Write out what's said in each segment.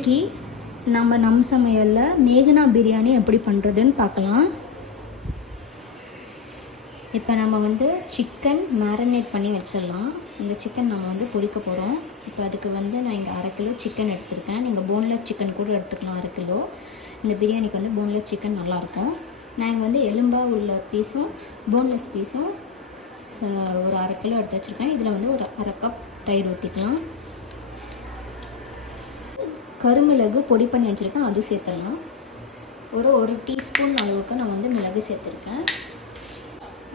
இன்றைக்கி நம்ம சமையலில் மேகனா பிரியாணி எப்படி பண்ணுறதுன்னு பார்க்கலாம். இப்போ நம்ம சிக்கன் மேரினேட் பண்ணி வச்சிடலாம். இந்த சிக்கன் நம்ம பொரிக்க போகிறோம். இப்போ அதுக்கு நான் இங்கே 1/2 கிலோ சிக்கன் எடுத்திருக்கேன். நீங்கள் போன்லெஸ் சிக்கன் கூட எடுத்துக்கலாம். 1/2 கிலோ. இந்த பிரியாணிக்கு போன்லெஸ் சிக்கன் நல்லாயிருக்கும். நான் இங்கே எலும்பாக உள்ள பீஸும் போன்லெஸ் பீஸும் ஒரு 1/2 கிலோ எடுத்து வச்சுருக்கேன். இதில் ஒரு 1/2 கப் தயிர் ஊற்றிக்கலாம். கருமிளகு பொடி பண்ணி வச்சுருக்கேன், அதுவும் சேர்த்துடலாம். ஒரு டீஸ்பூன் அளவுக்கு நான் மிளகு சேர்த்துருக்கேன்.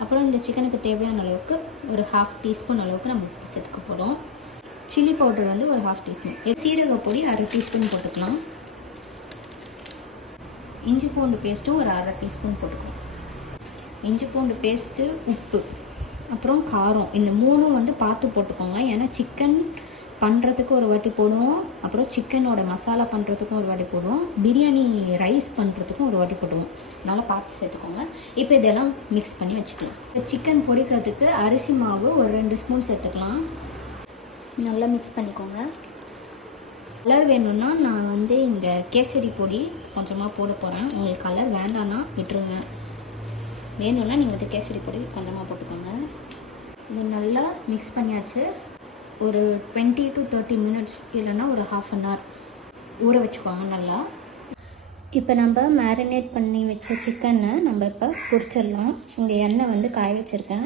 அப்புறம் இந்த சிக்கனுக்கு தேவையான அளவுக்கு ஒரு 1/2 டீஸ்பூன் அளவுக்கு நம்ம உப்பு சேர்த்துக்க போகிறோம். சில்லி பவுடர் ஒரு 1/2 டீஸ்பூன், சீரக பொடி 1/2 டீஸ்பூன் போட்டுக்கலாம். இஞ்சி பூண்டு பேஸ்ட்டும் ஒரு 1/2 டீஸ்பூன் போட்டுக்கலாம். இஞ்சி பூண்டு பேஸ்ட்டு, உப்பு, அப்புறம் காரம், இந்த மூணும் பார்த்து போட்டுக்கோங்க. ஏன்னா சிக்கன் பண்ணுறதுக்கு ஒரு வாட்டி போடுவோம், அப்புறம் சிக்கனோட மசாலா பண்ணுறதுக்கும் ஒரு வாட்டி போடுவோம், பிரியாணி ரைஸ் பண்ணுறதுக்கும் ஒரு வாட்டி போடுவோம். அதனால் பார்த்து சேர்த்துக்கோங்க. இப்போ இதெல்லாம் மிக்ஸ் பண்ணி வச்சுக்கலாம். இப்போ சிக்கன் பொரிக்கிறதுக்கு அரிசி மாவு ஒரு 2 ஸ்பூன் சேர்த்துக்கலாம். நல்லா மிக்ஸ் பண்ணிக்கோங்க. கலர் வேணும்னா நான் இங்கே கேசரி பொடி கொஞ்சமாக போட போகிறேன். உங்களுக்கு கலர் வேண்டான்னா விட்டுருங்க. வேணும்னா நீங்கள் கேசரி பொடி கொஞ்சமாக போட்டுக்கோங்க. இது நல்லா மிக்ஸ் பண்ணியாச்சு. ஒரு 20 to 30 மினிட்ஸ் இல்லைன்னா ஒரு 1/2 அன் ஹவர் ஊற வச்சுக்கோங்க நல்லா. இப்போ நம்ம மேரினேட் பண்ணி வச்ச சிக்கனை நம்ம இப்போ பொரிச்சிடலாம். இங்கே எண்ணெய் காய வச்சுருக்கேன்.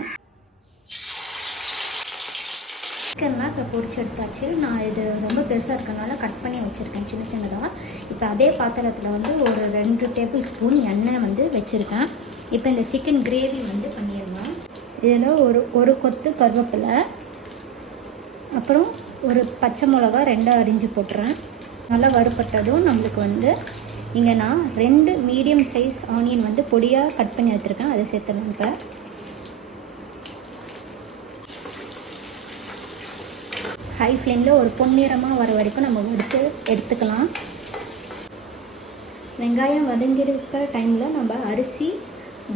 சிக்கன்லாம் இப்போ பொரிச்சு எடுத்தாச்சு. நான் இது ரொம்ப பெருசாக இருக்கனால கட் பண்ணி வச்சுருக்கேன் சின்ன சின்னதாக. இப்போ அதே பாத்திரத்தில் ஒரு 2 டேபிள் ஸ்பூன் எண்ணெய் வச்சுருக்கேன். இப்போ இந்த சிக்கன் கிரேவி பண்ணிடலாம். இதில் ஒரு கொத்து கருவேப்பிலை, அப்புறம் ஒரு பச்சை மிளகா 2 அரிஞ்சு போட்டுறேன். நல்லா வறுப்பட்டதும் நம்மளுக்கு இங்கே நான் 2 மீடியம் சைஸ் ஆனியன் பொடியாக கட் பண்ணி எடுத்துருக்கேன். அதை சேர்த்துலாம். இப்போ ஹை ஃப்ளேமில் ஒரு பொன்னிறமாக வர வரைக்கும் நம்ம எடுத்துக்கலாம். வெங்காயம் வதங்கியிருக்கிற டைமில் நம்ம அரிசி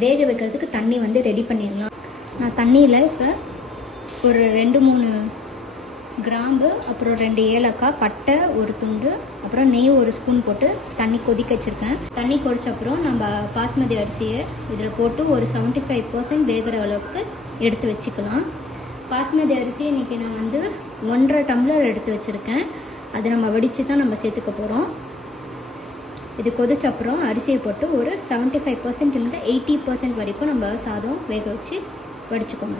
வேக வைக்கிறதுக்கு தண்ணி ரெடி பண்ணிடலாம். நான் தண்ணியில் இப்போ ஒரு 2-3 கிராம்பு, அப்புறம் 2 ஏலக்காய், பட்டை ஒரு துண்டு, அப்புறம் நெய் ஒரு ஸ்பூன் போட்டு தண்ணி கொதிக்க வச்சுருக்கேன். தண்ணி கொதிச்ச அப்புறம் நம்ம பாஸ்மதி அரிசியை இதில் போட்டு ஒரு 75% வேகிற அளவுக்கு எடுத்து வச்சுக்கலாம். பாஸ்மதி அரிசி இன்றைக்கி நான் 1.5 டம்ளர் எடுத்து வச்சுருக்கேன். அதை நம்ம வடித்து தான் நம்ம சேர்த்துக்க போகிறோம். இது கொதிச்ச அப்புறம் அரிசியை போட்டு ஒரு 75% இல்லை 80% வரைக்கும் நம்ம சாதம் வேக வச்சு வடிச்சுக்கோங்க.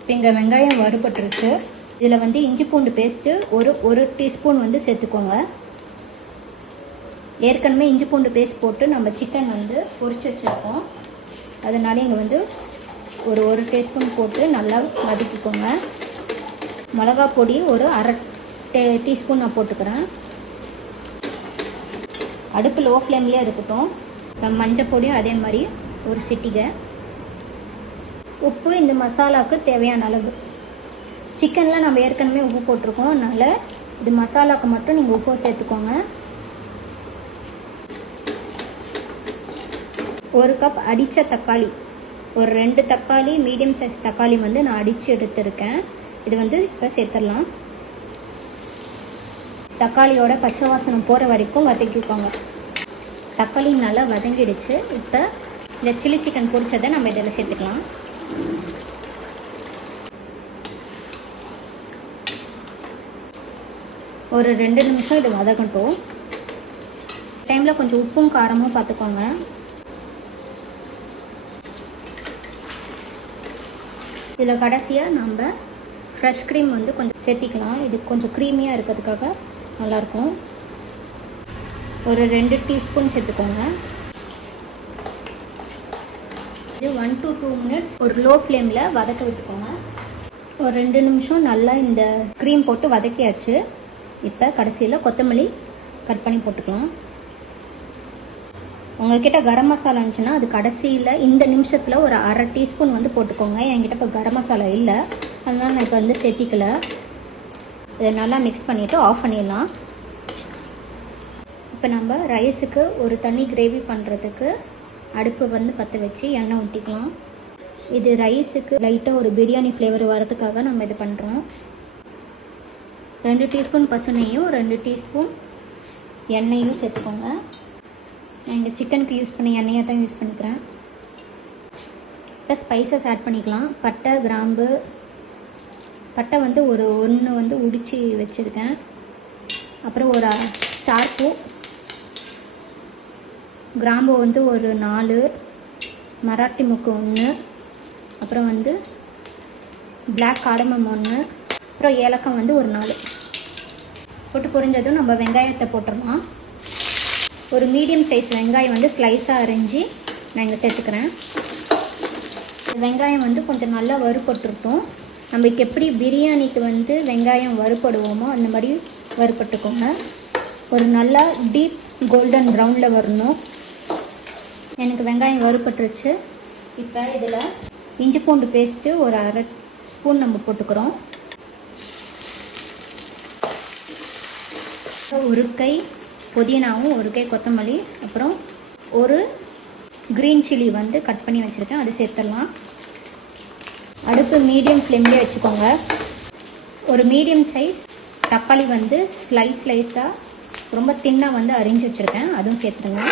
இப்போ இங்கே வெங்காயம் வறுபட்டுருச்சு. இதில் இஞ்சி பூண்டு பேஸ்ட்டு ஒரு டீஸ்பூன் சேர்த்துக்கோங்க. ஏற்கனவே இஞ்சி பூண்டு பேஸ்ட் போட்டு நம்ம சிக்கன் பொரிச்சு வச்சுருக்கோம். அதனால இங்கே ஒரு டீஸ்பூன் போட்டு நல்லா வதக்கிக்கோங்க. மிளகா பொடி ஒரு 1/2 டீஸ்பூன் நான் போட்டுக்கிறேன். அடுப்பு லோ ஃப்ளேம்லேயே இருக்கட்டும். மஞ்சள் பொடியும் அதே மாதிரி ஒரு சிட்டிகை. உப்பு இந்த மசாலாவுக்கு தேவையான அளவு. சிக்கனில் நம்ம ஏற்கனவே உப்பு போட்டிருக்கோம், அதனால் இது மசாலாவுக்கு மட்டும் நீங்கள் உப்பு சேர்த்துக்கோங்க. 1 கப் அடித்த தக்காளி, ஒரு 2 தக்காளி மீடியம் சைஸ் தக்காளி நான் அடித்து எடுத்துருக்கேன். இது இப்போ சேர்த்துடலாம். தக்காளியோட பச்சை வாசனம் போகிற வரைக்கும் வதக்கிக்கோங்க. தக்காளி நல்லா வதங்கிடுச்சு. இப்போ இந்த சில்லி சிக்கன் பொரிச்சதை நம்ம இதில் சேர்த்துக்கலாம். ஒரு 2 நிமிஷம் இது வதக்கட்டும். டைமில் கொஞ்சம் உப்பும் காரமும் பார்த்துக்கோங்க. இதில் கடைசியாக நம்ம ஃப்ரெஷ் க்ரீம் கொஞ்சம் சேர்த்திக்கலாம். இது கொஞ்சம் க்ரீமியாக இருக்கிறதுக்காக நல்லாயிருக்கும். ஒரு 2 டீஸ்பூன் சேர்த்துக்கோங்க. இது 1 to 2 மினிட்ஸ் ஒரு லோ ஃப்ளேமில் வதக்க விட்டுக்கோங்க. ஒரு 2 நிமிஷம் நல்லா இந்த க்ரீம் போட்டு வதக்கியாச்சு. இப்போ கடைசியில் கொத்தமல்லி கட் பண்ணி போட்டுக்கலாம். உங்கள்கிட்ட கரம் மசாலா இருந்துச்சுன்னா அது கடைசியில் இந்த நிமிஷத்தில் ஒரு 1/2 டீஸ்பூன் போட்டுக்கோங்க. என்கிட்ட இப்போ கரம் மசாலா இல்லை, அதனால் நான் இப்போ சேர்த்திக்கல. இதை நல்லா மிக்ஸ் பண்ணிவிட்டு ஆஃப் பண்ணிடலாம். இப்போ நம்ம ரைஸுக்கு ஒரு தனி கிரேவி பண்ணுறதுக்கு அடுப்பு பற்ற வச்சு எண்ணெய் ஊற்றிக்கலாம். இது ரைஸுக்கு லைட்டாக ஒரு பிரியாணி ஃப்ளேவர் வரதுக்காக நம்ம இது பண்ணுறோம். 2 டீஸ்பூன் பசுநெய்யும் 2 டீஸ்பூன் எண்ணெயும் சேர்த்துக்கோங்க. நான் இங்கே சிக்கனுக்கு யூஸ் பண்ண எண்ணெயை தான் யூஸ் பண்ணிக்கிறேன். இப்போ ஸ்பைசஸ் ஆட் பண்ணிக்கலாம். பட்டை, கிராம்பு. பட்டை வந்து ஒன்று வந்து உடித்து வச்சுருக்கேன். அப்புறம் ஒரு ஸ்டார் பூ. கிராம்பு வந்து ஒரு 4, மராட்டி முக்கு 1, அப்புறம் வந்து பிளாக் காடமம் 1, அப்புறம் ஏலக்காய் வந்து ஒரு 4 போட்டு பொரிஞ்சதும் நம்ம வெங்காயத்தை போட்டுடலாம். ஒரு மீடியம் சைஸ் வெங்காயம் வந்து ஸ்லைஸாக அரைஞ்சி நான் இங்கே சேர்த்துக்கிறேன். வெங்காயம் வந்து கொஞ்சம் நல்லா வறுபட்டுருக்கும். நம்மளுக்கு எப்படி பிரியாணிக்கு வந்து வெங்காயம் வறுபடுவோமோ அந்த மாதிரி வறுபட்டுக்கோங்க. ஒரு நல்லா டீப் கோல்டன் ப்ரௌனில் வரணும். எனக்கு வெங்காயம் வறுபட்டுருச்சு. இப்போ இதில் இஞ்சி பூண்டு பேஸ்ட்டு ஒரு 1/2 ஸ்பூன் நம்ம போட்டுக்கிறோம். ஒரு கை புதினாவும், ஒரு கை கொத்தமல்லி, அப்புறம் ஒரு க்ரீன் சில்லி வந்து கட் பண்ணி வச்சுருக்கேன், அது சேர்த்துடலாம். அடுப்பு மீடியம் ஃப்ளேம்லேயே வச்சுக்கோங்க. ஒரு மீடியம் சைஸ் தக்காளி வந்து ஸ்லைஸாக ரொம்ப தின்னாக வந்து அரிஞ்சு வச்சுருக்கேன், அதுவும் சேர்த்துருங்க.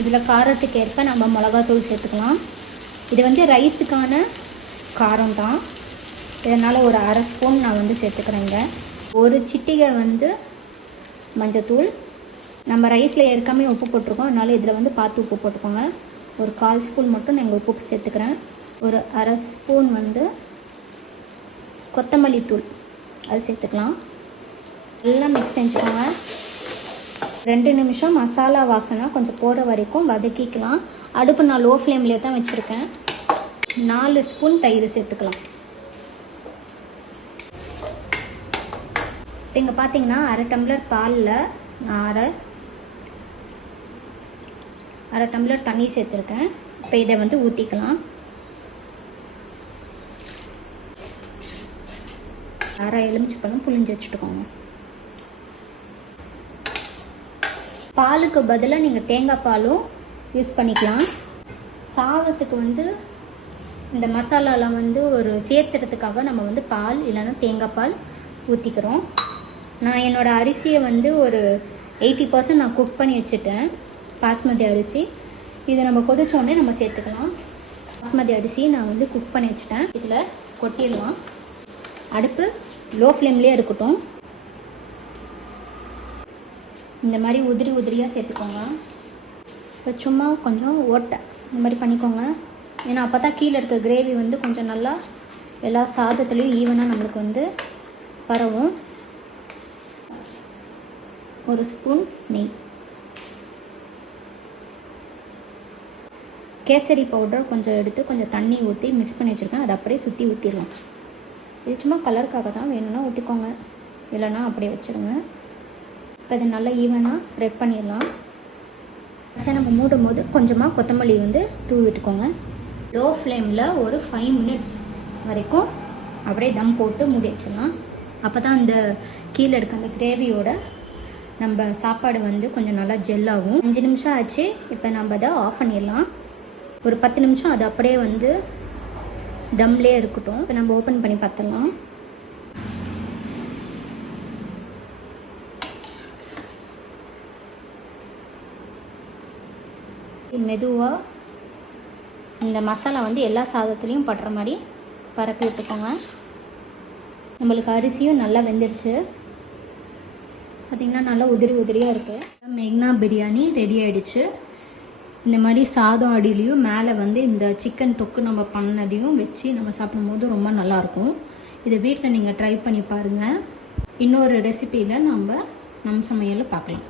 இதில் காரத்துக்கு ஏற்ப நம்ம மிளகாத்தூள் சேர்த்துக்கலாம். இது வந்து ரைஸுக்கான காரம் தான், இதனால் ஒரு 1/2 ஸ்பூன் நான் வந்து சேர்த்துக்கிறேங்க. ஒரு சிட்டிகை வந்து மஞ்சத்தூள். நம்ம ரைஸில் ஏற்கனவே உப்பு போட்டிருக்கோம், அதனால் இதில் வந்து பார்த்து உப்பு போட்டுக்கோங்க. ஒரு 1/4 ஸ்பூன் மட்டும் நான் உப்பு சேர்த்துக்கிறேன். ஒரு 1/2 ஸ்பூன் வந்து கொத்தமல்லி தூள், அது சேர்த்துக்கலாம். எல்லாம் மிக்ஸ் செஞ்சுக்கோங்க. 2 நிமிஷம் மசாலா வாசனை கொஞ்சம் போகிற வரைக்கும் வதக்கிக்கலாம். அடுப்பு நான் லோ ஃப்ளேம்லேயே தான் வச்சுருக்கேன். 4 ஸ்பூன் தயிர் சேர்த்துக்கலாம். இப்போ இங்கே பார்த்தீங்கன்னா 1/2 டம்ளர் பாலில் நான் 1/2 டம்ளர் தண்ணி சேர்த்துருக்கேன். இப்போ இதை வந்து ஊற்றிக்கலாம். 1/2 எலுமிச்சைப்பழம் புளிஞ்சு வச்சுட்டுக்கோங்க. பாலுக்கு பதிலாக நீங்கள் தேங்காய் பாலும் யூஸ் பண்ணிக்கலாம். சாதத்துக்கு வந்து இந்த மசாலாலாம் வந்து ஒரு சேர்த்துறதுக்காக நம்ம வந்து பால் இல்லைன்னா தேங்காய் பால் ஊற்றிக்கிறோம். நான் என்னோடய அரிசியை வந்து ஒரு 80% நான் குக் பண்ணி வச்சுட்டேன், பாஸ்மதி அரிசி. இதை நம்ம கொதிச்சோடனே நம்ம சேர்த்துக்கலாம். பாஸ்மதி அரிசி நான் வந்து குக் பண்ணி வச்சுட்டேன், இதில் கொட்டிடலாம். அடுப்பு லோ ஃப்ளேம்லேயே இருக்கட்டும். இந்த மாதிரி உதிரியாக சேர்த்துக்கோங்க. இப்போ சும்மா கொஞ்சம் ஓட்டை இந்த மாதிரி பண்ணிக்கோங்க. ஏன்னா அப்போ தான் கீழே இருக்க கிரேவி வந்து கொஞ்சம் நல்லா எல்லா சாதத்துலேயும் ஈவனாக நம்மளுக்கு வந்து பரவும். ஒரு ஸ்பூன் நெய். கேசரி பவுடர் கொஞ்சம் எடுத்து கொஞ்சம் தண்ணி ஊற்றி மிக்ஸ் பண்ணி வச்சுருக்கேன், அதை அப்படியே சுற்றி ஊற்றிடலாம். இது சும்மா கலருக்காக தான், வேணும்னா ஊற்றிக்கோங்க, இல்லைன்னா அப்படியே வச்சுருங்க. இப்போ இதை நல்லா ஈவனாக ஸ்ப்ரெட் பண்ணிடலாம். சரி, நம்ம மூடும் போது கொஞ்சமாக கொத்தமல்லி வந்து தூவிட்டுக்கோங்க. லோ ஃப்ளேமில் ஒரு 5 மினிட்ஸ் வரைக்கும் அப்படியே தம் போட்டு மூடி வச்சிடலாம். அப்போ தான் அந்த கீழே இருக்க அந்த கிரேவியோட நம்ம சாப்பாடு வந்து கொஞ்சம் நல்லா ஜெல் ஆகும். 5 நிமிஷம் ஆச்சு. இப்போ நம்ம அதை ஆஃப் பண்ணிடலாம். ஒரு 10 நிமிஷம் அது அப்படியே வந்து தம்லேயே இருக்கட்டும். இப்போ நம்ம ஓப்பன் பண்ணி பார்த்துடலாம். மெதுவாக இந்த மசாலா வந்து எல்லா சாதத்துலேயும் படுற மாதிரி பரப்பி விட்டுக்கோங்க. நம்மளுக்கு அரிசியும் நல்லா வெந்துடுச்சு. பார்த்திங்கன்னா நல்லா உதிரியாக இருக்குது. மெக்னா பிரியாணி ரெடி ஆகிடுச்சு. இந்த மாதிரி சாதம் அடியிலையும் மேலே வந்து இந்த சிக்கன் தொக்கு நம்ம பண்ணதையும் வச்சு நம்ம சாப்பிடும்போது ரொம்ப நல்லாயிருக்கும். இதை வீட்டில் நீங்கள் ட்ரை பண்ணி பாருங்கள். இன்னொரு ரெசிப்பியில் நம்ம சமையலை பார்க்கலாம்.